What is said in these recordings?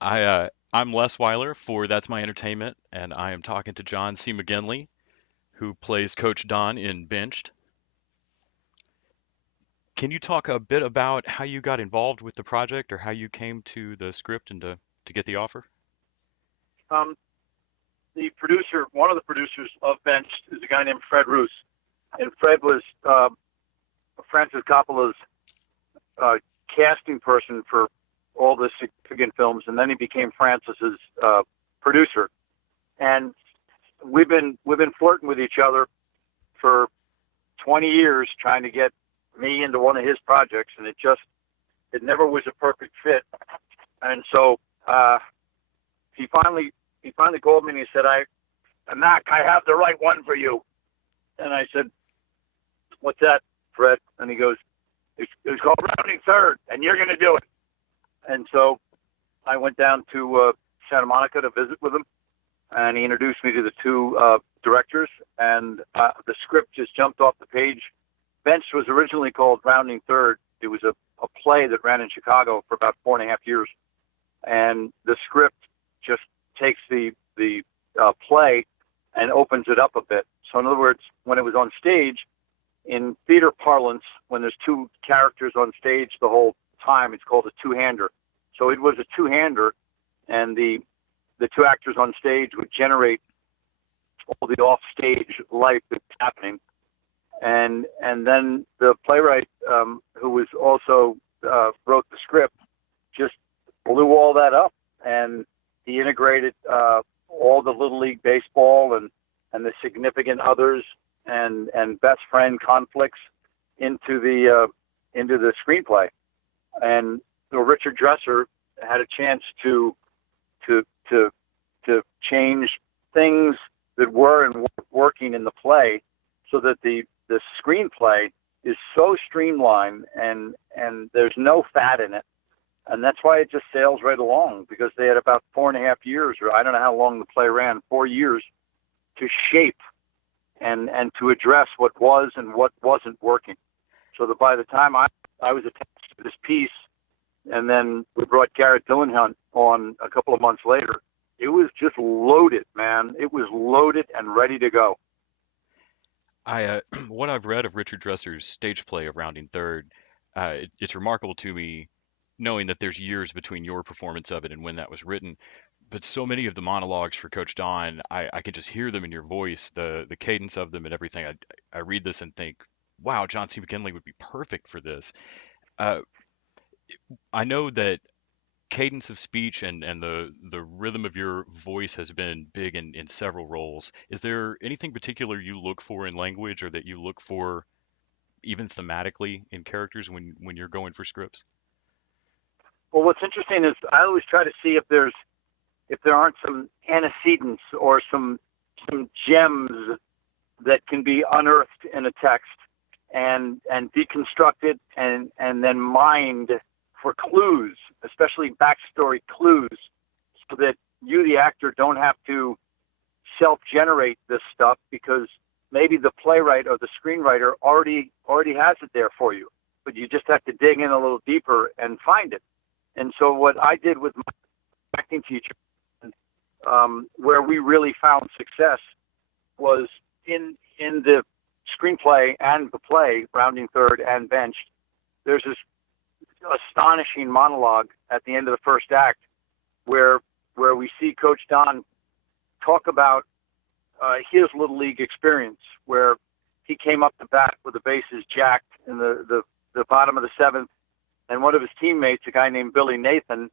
I'm Les Weiler for That's My Entertainment, and I am talking to John C. McGinley, who plays Coach Don in Benched. Can you talk a bit about how you got involved with the project or how you came to the script and to get the offer? Um, the producer, one of the producers of Benched, is a guy named Fred Roos, and Fred was Francis Coppola's uh, casting person for all the significant films, and then he became Francis's producer. And we've been flirting with each other for 20 years, trying to get me into one of his projects, and it never was a perfect fit. And so he finally called me and he said, Mac, I have the right one for you. And I said, what's that, Fred? And he goes, it's called Rounding Third, and you're going to do it. And so I went down to Santa Monica to visit with him, and he introduced me to the two directors, and the script just jumped off the page. Benched was originally called Rounding Third. It was a play that ran in Chicago for about 4.5 years, and the script just takes the play and opens it up a bit. So in other words, when it was on stage, in theater parlance, when there's two characters on stage the whole time, it's called a two-hander. So it was a two-hander, and the two actors on stage would generate all the off-stage life that's happening. And then the playwright, who was also wrote the script, just blew all that up, and he integrated all the Little League baseball and the significant others and best friend conflicts into the screenplay. And so Richard Dresser had a chance to change things that were and weren't working in the play, so that the screenplay is so streamlined and there's no fat in it. And that's why it just sails right along, because they had about 4.5 years, or I don't know how long the play ran, 4 years, to shape and to address what was and what wasn't working. So that by the time I was attached to this piece, and then we brought Garret Dillahunt on a couple of months later, it was just loaded, man. It was loaded and ready to go. What I've read of Richard Dresser's stage play of Rounding Third, it's remarkable to me knowing that there's years between your performance of it and when that was written. But so many of the monologues for Coach Don, I can just hear them in your voice, the cadence of them and everything. I read this and think, wow, John C. McGinley would be perfect for this. Uh, I know that cadence of speech and the rhythm of your voice has been big in several roles. Is there anything particular you look for in language or that you look for even thematically in characters when you're going for scripts? Well, what's interesting is I always try to see if there aren't some antecedents or some gems that can be unearthed in a text and deconstructed and then mined for clues, especially backstory clues, so that you, the actor, don't have to self-generate this stuff, because maybe the playwright or the screenwriter already has it there for you, but you just have to dig in a little deeper and find it. And so what I did with my acting teacher, where we really found success, was in the screenplay and the play, Rounding Third and Benched. There's this astonishing monologue at the end of the first act where we see Coach Don talk about his Little League experience, where he came up to bat with the bases jacked in the bottom of the seventh, and one of his teammates, a guy named Billy Nathan,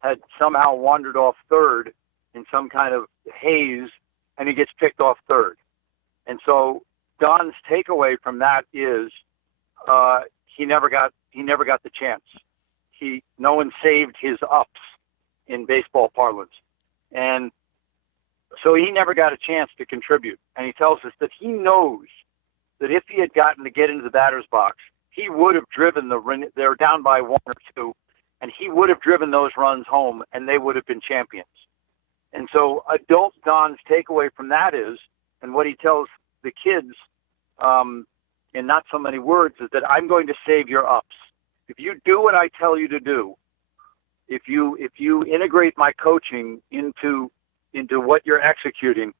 had somehow wandered off third in some kind of haze, and he gets picked off third. And so Don's takeaway from that is he never got the chance. No one saved his ups in baseball parlance, and so he never got a chance to contribute. And he tells us that he knows that if he had gotten to get into the batter's box, he would have driven they're down by 1 or 2, and he would have driven those runs home, and they would have been champions. And so adult Don's takeaway from that is, and what he tells the kids in not so many words, is that I'm going to save your ups. If you do what I tell you to do, if you integrate my coaching into what you're executing,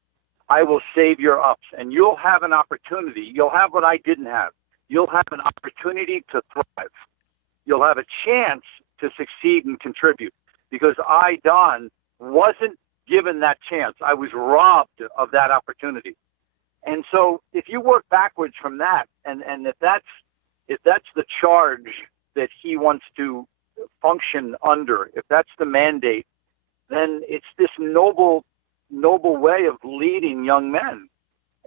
I will save your ups, and you'll have an opportunity. You'll have what I didn't have. You'll have an opportunity to thrive. You'll have a chance to succeed and contribute, because I, Don, wasn't given that chance. I was robbed of that opportunity. And so if you work backwards from that, and if that's the charge that he wants to function under, if that's the mandate, then it's this noble way of leading young men.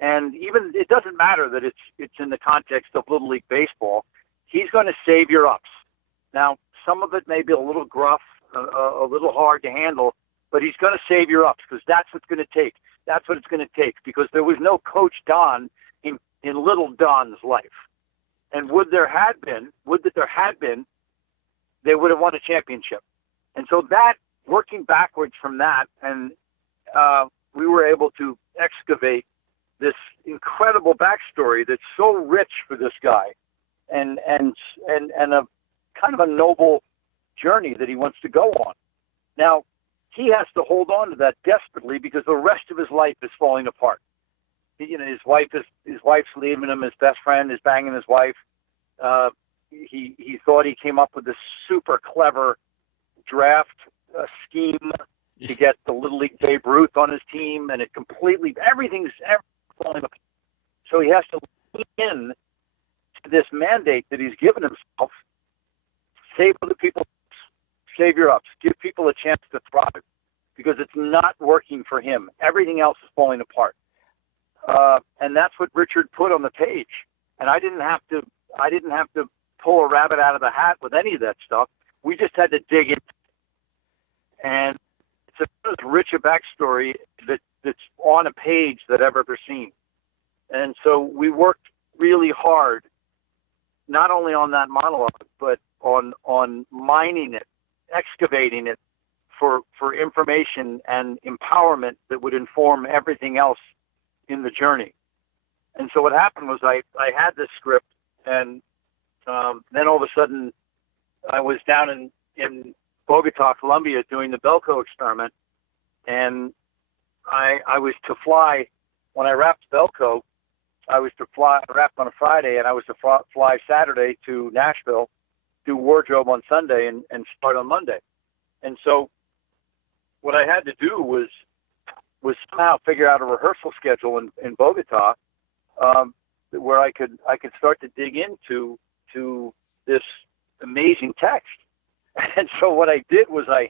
And even it doesn't matter that it's in the context of Little League baseball. He's going to save your ups. Now, some of it may be a little gruff, a little hard to handle, but he's going to save your ups, because that's what's going to take. That's what it's going to take, because there was no Coach Don in little Don's life. And would that there had been, they would have won a championship. And so that, working backwards from that, and we were able to excavate this incredible backstory that's so rich for this guy, and a kind of a noble journey that he wants to go on. Now, he has to hold on to that desperately, because the rest of his life is falling apart. His wife's leaving him. His best friend is banging his wife. He thought he came up with this super clever draft scheme to get the Little League Babe Ruth on his team, and everything's falling apart. So he has to lean in to this mandate that he's given himself: save other people, save your ups, give people a chance to thrive, because it's not working for him. Everything else is falling apart. And that's what Richard put on the page. And I didn't have to pull a rabbit out of the hat with any of that stuff. We just had to dig in. And it's as rich a backstory that's on a page that I've ever seen. And so we worked really hard, not only on that monologue, but on mining it, excavating it for information and empowerment that would inform everything else in the journey. And so what happened was I had this script, and then all of a sudden I was down in Bogota, Colombia, doing the Belco experiment, and I was to fly, when I wrapped Belco, I wrapped on a Friday, and I was to fly Saturday to Nashville, do wardrobe on Sunday, and start on Monday. And so what I had to do was somehow figure out a rehearsal schedule in Bogota, where I could start to dig into this amazing text. And so what I did was I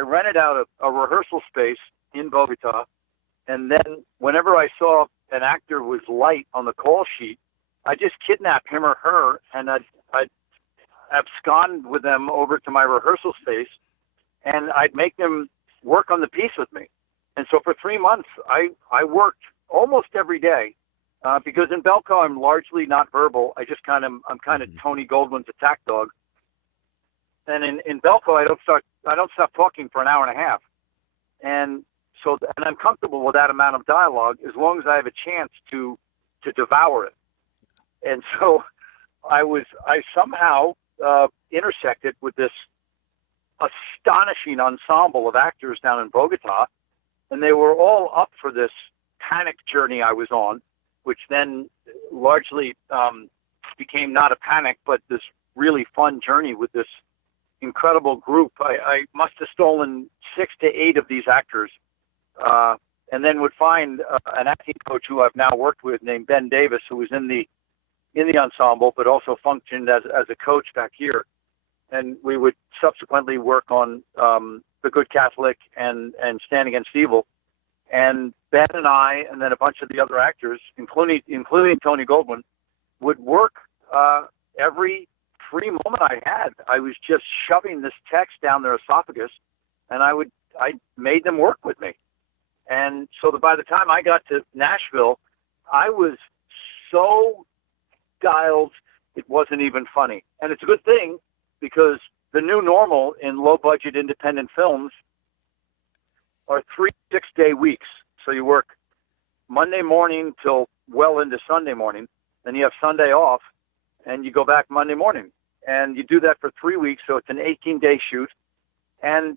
rented out a rehearsal space in Bogota, and then whenever I saw an actor was light on the call sheet, I just kidnapped him or her, and I'd abscond with them over to my rehearsal space, and I'd make them work on the piece with me. And so for 3 months, I worked almost every day, because in Belco I'm largely not verbal. I'm kind of Tony Goldwyn's attack dog. And in Belco I don't stop talking for an hour and a half. And I'm comfortable with that amount of dialogue as long as I have a chance to devour it. And so I somehow intersected with this astonishing ensemble of actors down in Bogota, and they were all up for this panic journey I was on, which then largely became not a panic, but this really fun journey with this incredible group. I must have stolen 6 to 8 of these actors, and then would find an acting coach who I've now worked with named Ben Davis, who was in the ensemble, but also functioned as a coach back here. And we would subsequently work on The Good Catholic and Stand Against Evil. And Ben and I, and then a bunch of the other actors, including Tony Goldwyn, would work every free moment I had. I was just shoving this text down their esophagus, and I made them work with me. And so that by the time I got to Nashville, I was so dialed, it wasn't even funny. And it's a good thing, because the new normal in low-budget independent films are 3 6-day weeks. So you work Monday morning till well into Sunday morning, then you have Sunday off, and you go back Monday morning. And you do that for 3 weeks, so it's an 18-day shoot. And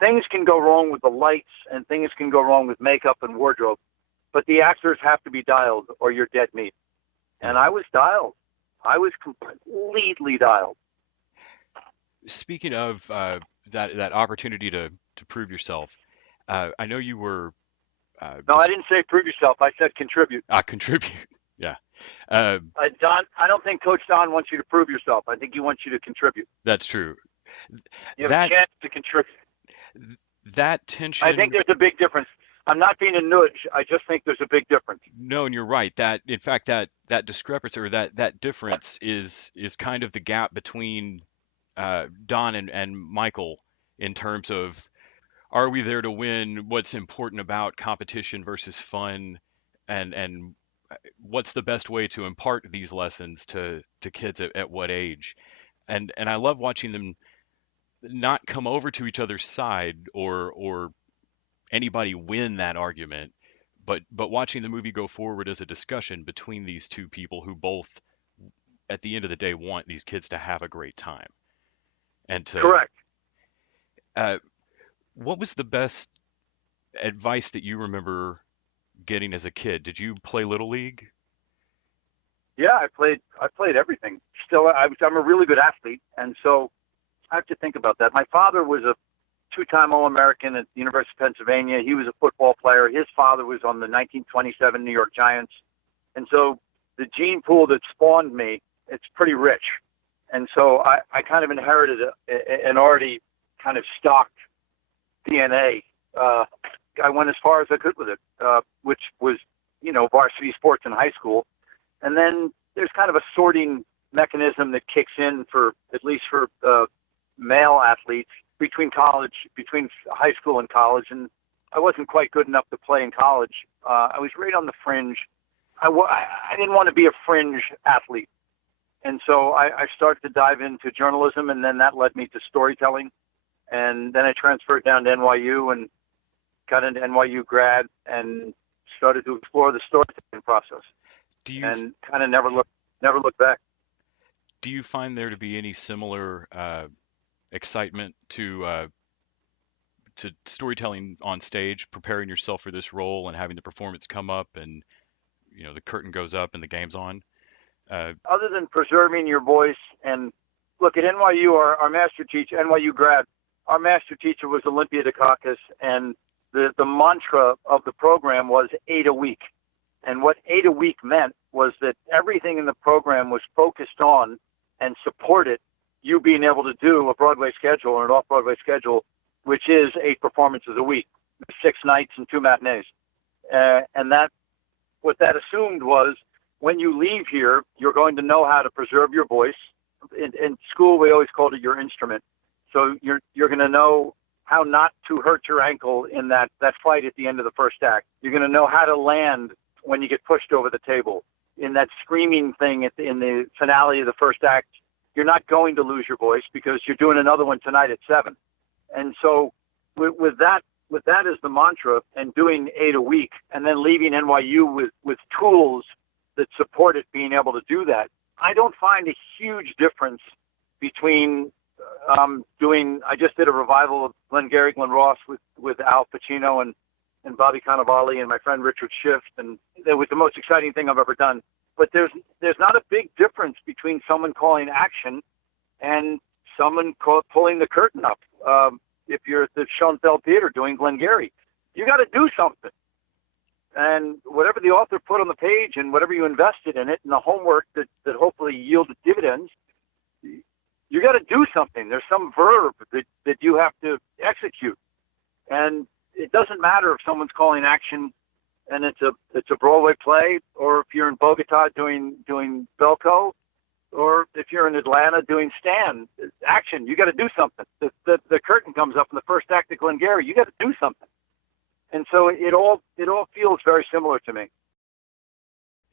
things can go wrong with the lights, and things can go wrong with makeup and wardrobe, but the actors have to be dialed or you're dead meat. And Yeah. I was dialed. I was completely dialed. Speaking of that opportunity to prove yourself, I know you were No, I didn't say prove yourself. I said contribute. contribute. Yeah, uh, Don, I don't think Coach Don wants you to prove yourself. I think he wants you to contribute. that's true. You have a That chance to contribute. that I think tension. there's a big difference. I'm not being a nudge. I just think there's a big difference. No, and you're right. That in fact that discrepancy or that difference is kind of the gap between Don and Michael in terms of are we there to win? What's important about competition versus fun, and what's the best way to impart these lessons to kids at what age? And I love watching them not come over to each other's side or anybody win that argument, but watching the movie go forward as a discussion between these two people who both, at the end of the day, want these kids to have a great time. And to Correct. uh, what was the best advice that you remember getting as a kid? Did you play Little League? Yeah, I played everything. Still, I'm a really good athlete, and so I have to think about that. My father was a two-time All-American at the University of Pennsylvania. He was a football player. His father was on the 1927 New York Giants, and so the gene pool that spawned me, it's pretty rich. And so I kind of inherited an already kind of stocked DNA. I went as far as I could with it, which was, varsity sports in high school. And then there's kind of a sorting mechanism that kicks in for, at least for male athletes, between high school and college. And I wasn't quite good enough to play in college. I was right on the fringe. I didn't want to be a fringe athlete. And so I started to dive into journalism, and then that led me to storytelling. And then I transferred down to NYU and got into NYU grad and started to explore the storytelling process, Do you and kind of never looked back. do you find there to be any similar excitement to storytelling on stage, preparing yourself for this role and having the performance come up and the curtain goes up and the game's on? Uh, Other than preserving your voice, and look at NYU, our master teacher, NYU grad, our master teacher was Olympia Dukakis, and the mantra of the program was 8 a week. And what 8 a week meant was that everything in the program was focused on and supported you being able to do a Broadway schedule or an off-Broadway schedule, which is 8 performances a week, 6 nights and 2 matinees. And that what that assumed was when you leave here, you're going to know how to preserve your voice. In school, we always called it your instrument. So you're going to know how not to hurt your ankle in that fight at the end of the first act. You're going to know how to land when you get pushed over the table. In that screaming thing in the finale of the first act, you're not going to lose your voice because you're doing another one tonight at 7. And so with that as the mantra, and doing 8 a week, and then leaving NYU with tools that supported being able to do that, I don't find a huge difference between I just did a revival of Glengarry Glen Ross with Al Pacino and Bobby Cannavale and my friend Richard Schiff, and it was the most exciting thing I've ever done. But there's not a big difference between someone calling action and someone pulling the curtain up. If you're at the Schoenfeld Theater doing Glengarry, you got to do something. And whatever the author put on the page and whatever you invested in it and the homework that hopefully yielded dividends, you got to do something. There's some verb that you have to execute. And it doesn't matter if someone's calling action and it's a Broadway play, or if you're in Bogota doing Belco, or if you're in Atlanta doing Stan. Action, you got to do something. The curtain comes up in the first act of Glengarry, you got to do something. And so it all feels very similar to me.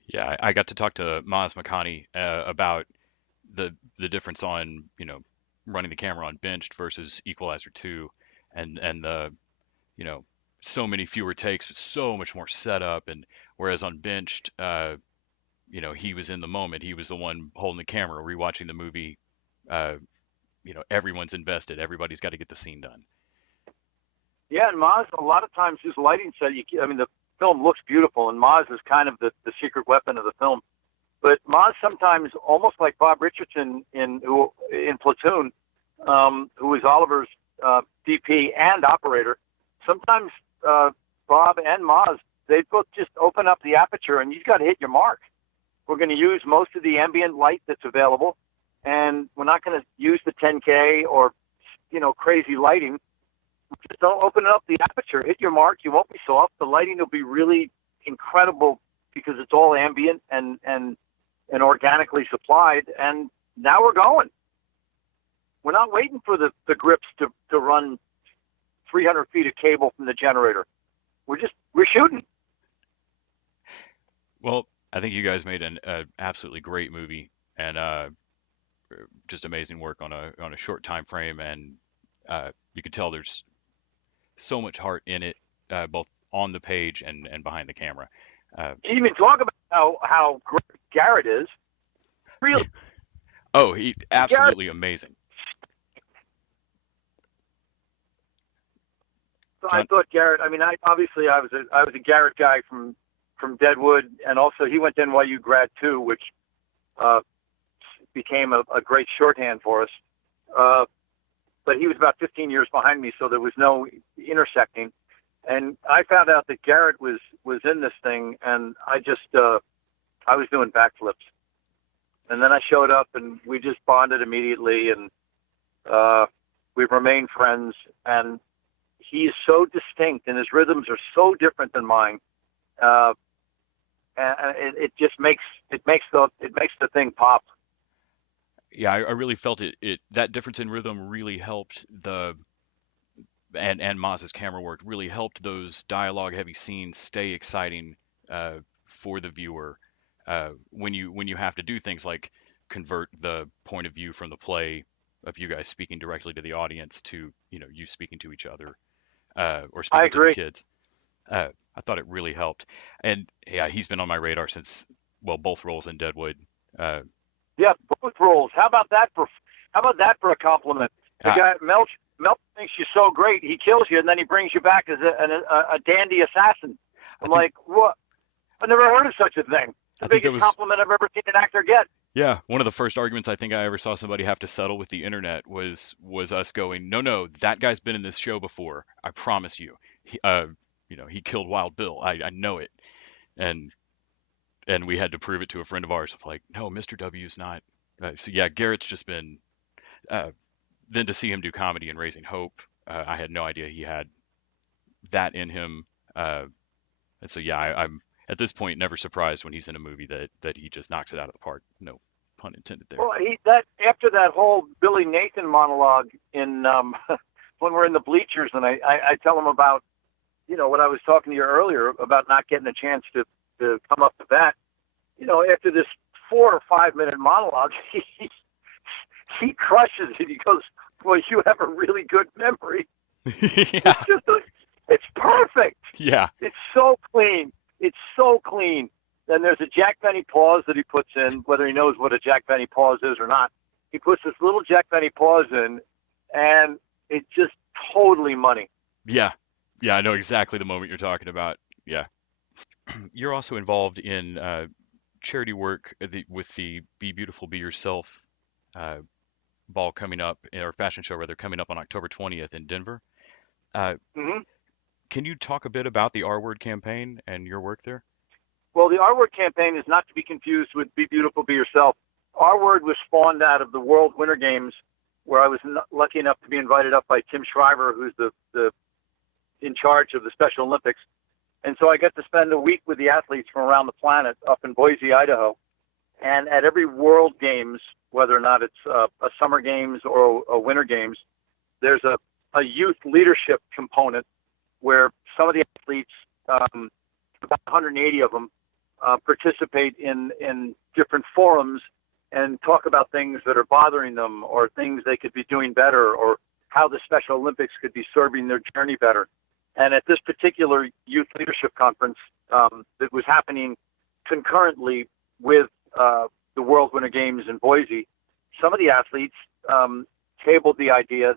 yeah, I got to talk to Maz Makani about the difference on running the camera on Benched versus Equalizer 2, and the you know so many fewer takes, but so much more setup. And whereas on Benched, he was in the moment, he was the one holding the camera, rewatching the movie, uh, everyone's invested. Everybody's got to get the scene done. Yeah, and Maz, a lot of times his lighting set, I mean, the film looks beautiful, and Maz is kind of the secret weapon of the film. But Maz sometimes, almost like Bob Richardson in Platoon, who was Oliver's DP and operator, sometimes Bob and Maz, they both just open up the aperture, and you've got to hit your mark. We're going to use most of the ambient light that's available, and we're not going to use the 10K or crazy lighting. Just don't open up the aperture. Hit your mark. You won't be soft. The lighting will be really incredible because it's all ambient and organically supplied. And now we're going. We're not waiting for the grips to run 300 feet of cable from the generator. We're shooting. Well, I think you guys made an absolutely great movie, and just amazing work on a short time frame, and you can tell there's so much heart in it, both on the page and behind the camera. You even talk about how great Garret is. Really? Oh, he absolutely Garret, amazing. I thought Garret. I mean, I was a Garret guy from Deadwood, and also he went to NYU grad too, which became a great shorthand for us. But he was about 15 years behind me, so there was no intersecting. And I found out that Garret was in this thing, and I was doing backflips. And then I showed up, and we just bonded immediately, and we've remained friends. And he is so distinct, and his rhythms are so different than mine. And it just makes the thing pop. Yeah, I really felt it that difference in rhythm really helped and Maz's camera work really helped those dialogue heavy scenes stay exciting for the viewer when you have to do things like convert the point of view from the play of you guys speaking directly to the audience to you speaking to each other or I speaking to the agree. kids. I thought it really helped, and yeah, he's been on my radar since both roles in Deadwood. Uh, Yeah, both roles. How about that for a compliment? The I, guy Melch thinks you're so great, he kills you, and then he brings you back as a dandy assassin. I I'm think like, what? I never heard of such a thing. I The think that biggest was compliment I've ever seen an actor get. Yeah, one of the first arguments I think I ever saw somebody have to settle with the internet was us going, no, that guy's been in this show before. I promise you. He killed Wild Bill. I know it. And we had to prove it to a friend of ours of like, no, Mr. W's not. So yeah, Garrett's just been. Uh, then to see him do comedy and Raising Hope, I had no idea he had that in him. Uh, and so yeah, I'm at this point never surprised when he's in a movie that he just knocks it out of the park. No pun intended there. Well, after that whole Billy Nathan monologue in when we're in the bleachers, and I tell him about what I was talking to you earlier about not getting a chance to come up to bat. After this 4 or 5 minute monologue, he crushes it. He goes, "Well, you have a really good memory." Yeah. It's perfect. Yeah. It's so clean. It's so clean. Then there's a Jack Benny pause that he puts in, whether he knows what a Jack Benny pause is or not. He puts this little Jack Benny pause in, and it's just totally money. Yeah. Yeah, I know exactly the moment you're talking about. Yeah. You're also involved in charity work with the Be Beautiful, Be Yourself uh, ball coming up, or fashion show rather, coming up on October 20th in Denver. Uh, Hmm. can you talk a bit about the R Word campaign and your work there? Well, the R Word campaign is not to be confused with Be Beautiful, Be Yourself. R Word was spawned out of the World Winter Games, where I was lucky enough to be invited up by Tim Shriver, who's the in charge of the Special Olympics. And so I get to spend a week with the athletes from around the planet up in Boise, Idaho. And at every World Games, whether or not it's a Summer Games or a Winter Games, there's a youth leadership component where some of the athletes, about 180 of them, participate in different forums and talk about things that are bothering them or things they could be doing better or how the Special Olympics could be serving their journey better. And at this particular youth leadership conference that was happening concurrently with the World Winter Games in Boise, some of the athletes tabled the idea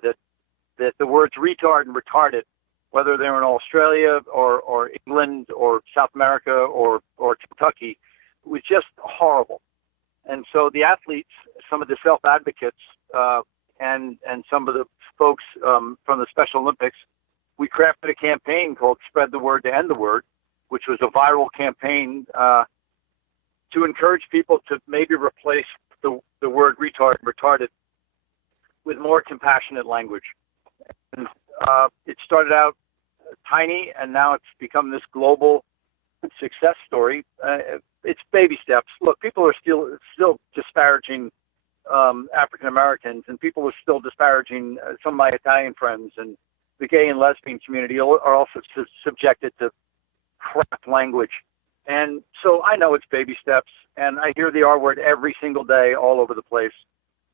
that the words retard and retarded, whether they're in Australia or England or South America or Kentucky, was just horrible. And so the athletes, some of the self-advocates, and some of the folks from the Special Olympics, we crafted a campaign called Spread the Word to End the Word, which was a viral campaign to encourage people to maybe replace the word retard and retarded with more compassionate language. And, it started out tiny, and now it's become this global success story. It's baby steps. Look, people are still disparaging African Americans, and people are still disparaging some of my Italian friends, and the gay and lesbian community are also subjected to crap language. And so I know it's baby steps, and I hear the R word every single day all over the place.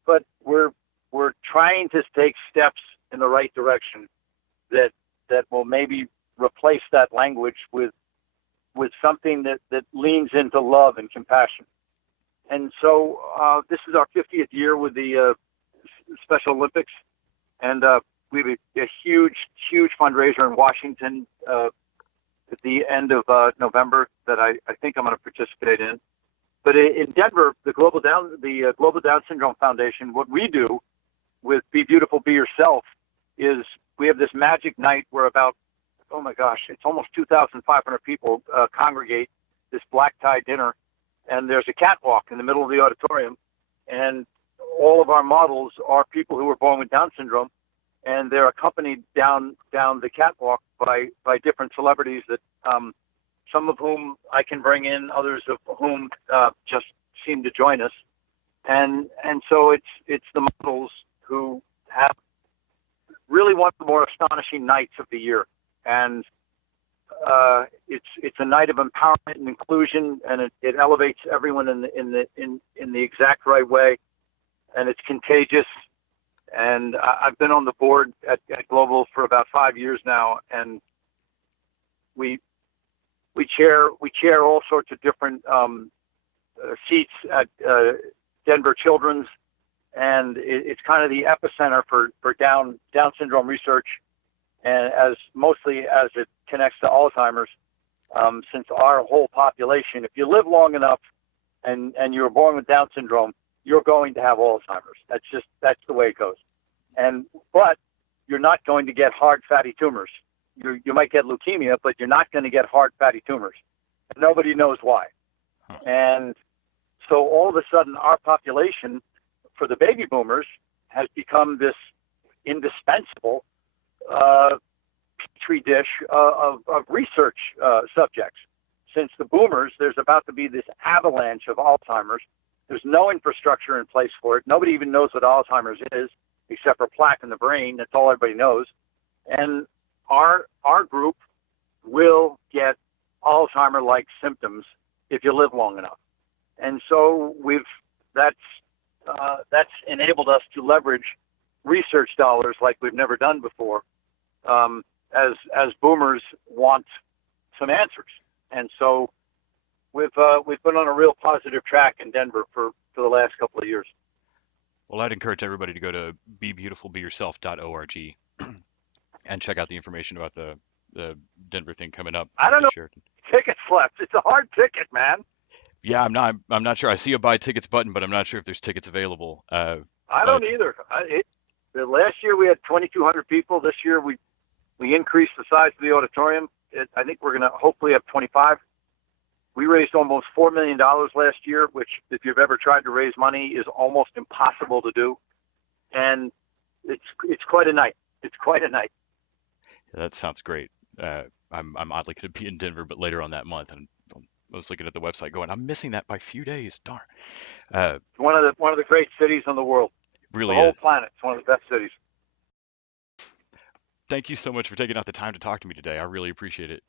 But we're trying to take steps in the right direction that will maybe replace that language with something that leans into love and compassion. And so this is our 50th year with the Special Olympics, and we have a huge fundraiser in Washington at the end of November that I think I'm going to participate in. But in Denver, the Global Down Syndrome Foundation, what we do with Be Beautiful, Be Yourself is we have this magic night where about, oh my gosh, it's almost 2,500 people congregate, this black tie dinner, and there's a catwalk in the middle of the auditorium, and all of our models are people who were born with Down syndrome, and they're accompanied down the catwalk by different celebrities that some of whom I can bring in, others of whom just seem to join us, and so it's the models who have really one of the more astonishing nights of the year, and it's a night of empowerment and inclusion, and it elevates everyone in the exact right way, and it's contagious. And I've been on the board at Global for about 5 years now, and we chair all sorts of different seats at Denver Children's, and it's kind of the epicenter for Down syndrome research, and mostly as it connects to Alzheimer's, since our whole population, if you live long enough and you're born with Down syndrome, you're going to have Alzheimer's. That's the way it goes. But you're not going to get hard fatty tumors. You might get leukemia, but you're not going to get hard fatty tumors. And nobody knows why. And so all of a sudden, our population for the baby boomers has become this indispensable petri dish of research subjects. Since the boomers, there's about to be this avalanche of Alzheimer's. There's no infrastructure in place for it. Nobody even knows what Alzheimer's is, except for plaque in the brain. That's all everybody knows. And our group will get Alzheimer-like symptoms if you live long enough. And so that's enabled us to leverage research dollars like we've never done before, as boomers want some answers. And so we've been on a real positive track in Denver for the last couple of years. Well, I'd encourage everybody to go to bebeautifulbeyourself.org and check out the information about the Denver thing coming up. I don't know tickets left. It's a hard ticket, man. Yeah, I'm not sure. I see a buy tickets button, but I'm not sure if there's tickets available. I don't either. The last year we had 2,200 people. This year we increased the size of the auditorium. I think we're going to hopefully have 25. We raised almost $4 million last year, which, if you've ever tried to raise money, is almost impossible to do. And it's quite a night. It's quite a night. Yeah, that sounds great. I'm oddly going to be in Denver, but later on that month, and I was looking at the website, going, I'm missing that by a few days. Darn. One of the great cities in the world. Really the whole is. planet. It's one of the best cities. Thank you so much for taking out the time to talk to me today. I really appreciate it.